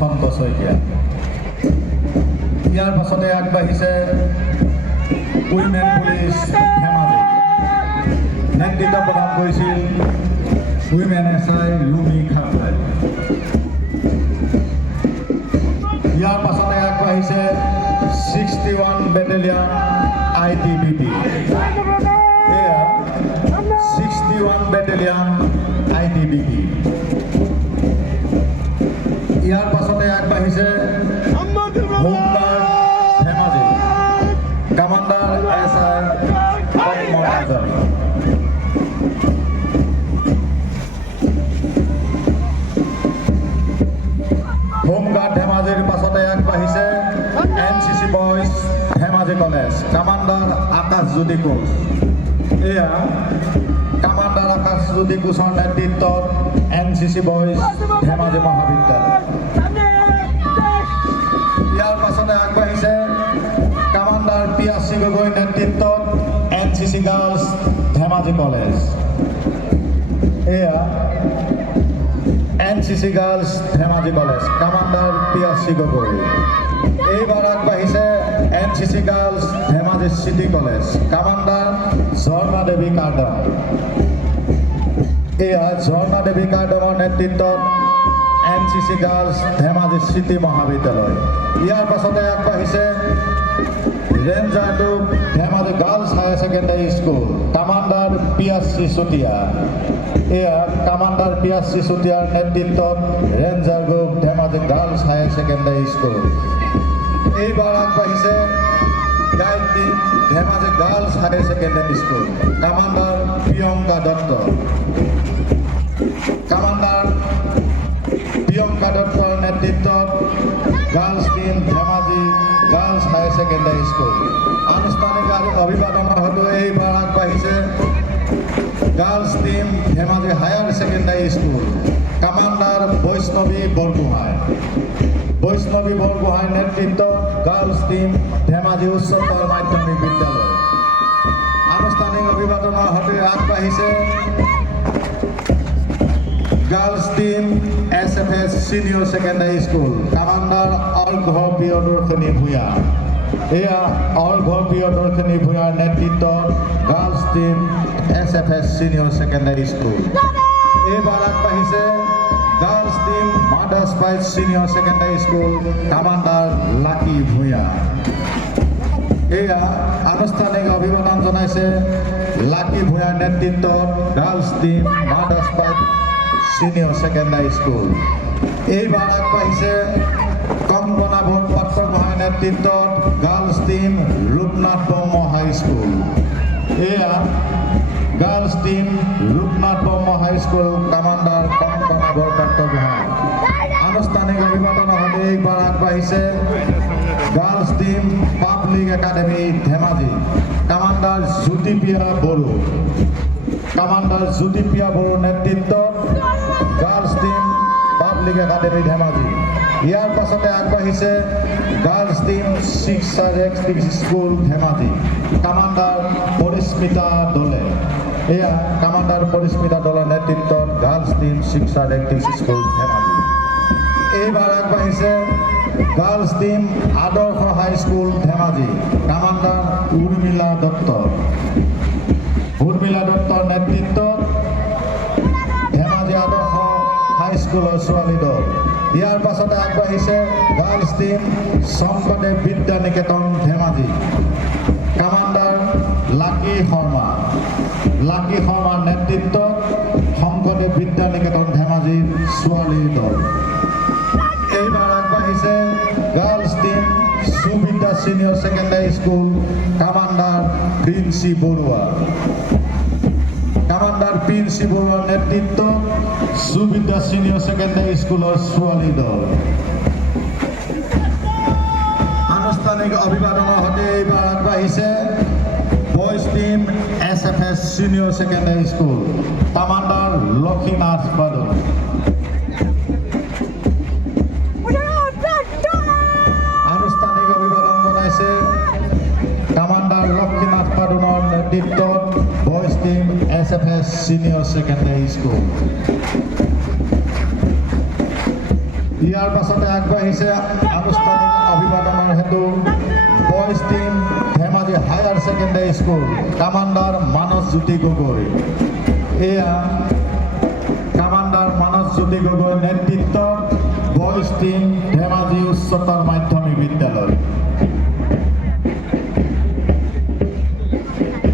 বসন্ত শইকীয়া ইয়াৰ পাছতে আগবাঢ়িছে women police Dhemaji. নেতৃত্ব প্ৰদান কৰিছিল women S I Lumi Khaplai ইয়াৰ পাছতে আগবাঢ়িছে sixty one battalion I T B P. এয়া sixty one battalion I T B P. Padmarajan home guard ধেমাজিৰ পাছতে আগবাঢ়িছে N C C boys Dhemaji college commander Akashjyoti Koch এয়া commander Akashjyoti কোচৰ নেতৃত্বত N C C boys Dhemaji মহাবিদ্যালয় N C C girls Dhemaji college commander Piyashi Gogoi এইবাৰ আগবাঢ়িছে N C C girls Dhemaji city college commander ঝৰ্ণা দেৱী Cardone এয়া ঝৰ্ণা দেৱী কাৰ্ডনৰ নেতৃত্বত N C C girls Dhemaji city মহাবিদ্যালয় ইয়াৰ পাছতে আগবাঢ়িছে two Dhemaji girls higher secondary school commander Piyashi Chutia এয়া কামাণ্ডাৰ পিয়াচি চুতীয়াৰ নেতৃত্বত ranger group Dhemaji girls higher secondary school. এইবাৰ আগবাঢ়িছে guide Dhemaji girls higher secondary school commander Priyanka Dutta. Commander Priyanka দত্তৰ নেতৃত্বত team, Dhemaji girls higher secondary school. আনুষ্ঠানিক আৰু অভিবাদনৰ হয়তো এইবাৰ আগবাঢ়িছে girls team, Dhemaji higher secondary school. Commander Baishnavi Borgohain Baishnavi বৰগোহাঁইৰ নেতৃত্ব গাৰ্লছ টিম, ধেমাজি উচ্চতৰ মাধ্যমিক বিদ্যালয়। S senior secondary school commander Argha Priyadarshini Bhuyan. এয়া অৰ্ঘ প্ৰিয়দৰ্শিনী ভূঞাৰ নেতৃত্বত girls team S F S senior secondary school. এইবাৰ আগবাঢ়িছে girls team mothers prize senior secondary school commander Lucky Bhuyan. এয়া আনুষ্ঠানিক অভিবাদন জনাইছে লাকী ভূঞাৰ নেতৃত্বত girls team mothers prize senior secondary school এইবাৰ আগবাঢ়িছে কংকনা বৰপাত্ৰ গোহাঁই নেতৃত্বত girls team Rupnath Brahma high school এয়া girls team Rupnath Brahma high school commander Kankana Borpatra Gohain আনুষ্ঠানিক অভিবাদনৰ সৈতে এইবাৰ আগবাঢ়িছে girls team public academy Dhemaji. Commander Jyotipriya Boro. Commander Jyotipriya girls team public academy Dhemaji. ইয়াৰ পাছতে আগবাঢ়িছে girls team six R X school, Dhemaji. Commander Parismita Dole. এয়া commander Parismita দলৰ নেতৃত্বত girls team six R X school, Dhemaji. এইবাৰ আগবাঢ়িছে girls team Adarsh high school Dhemaji. Commander Urmila Dutta. Urmila দত্তৰ নেতৃত্বত হাইস্কুলৰ ছোৱালী দল। ইয়াৰ পাছতে আগবাঢ়িছে girls team Shankardev Vidya Niketan Dhemaji. Commander Lucky Sharma. Lucky শৰ্মাৰ নেতৃত্বত শংকৰদেৱ বিদ্যা নিকেতন ধেমাজিৰ ছোৱালী দল। এইবাৰ আগবাঢ়িছে girls team Subidya senior secondary school commander Princy Baruah. Princy বৰুৱাৰ নেতৃত্বত সুবিদ্যা ছিনিয়ৰ ছেকেণ্ডাৰী স্কুলৰ ছোৱালী দল। আনুষ্ঠানিক অভিবাদনৰ সৈতে এইবাৰ আগবাঢ়িছে। Boys team S F S senior secondary school commander Lakshinath Badal. আনুষ্ঠানিক অভিবাদন জনাইছে কামাণ্ডাৰ লক্ষীনাথ পাদুনৰ নেতৃত্বত এছ ছিনিয়ৰ ছেকেণ্ডাৰী স্কুল ইয়াৰ পাছতে আগবাঢ়িছে আনুষ্ঠানিক অভিবাদনৰ হেতু boys team Dhemaji higher secondary school, commander Manas Jyoti Gogoi. এয়া কামাণ্ডাৰ মানস জ্যোতি গগৈ নেতৃত্বত বইজ টিম ধেমাজি উচ্চতৰ মাধ্যমিক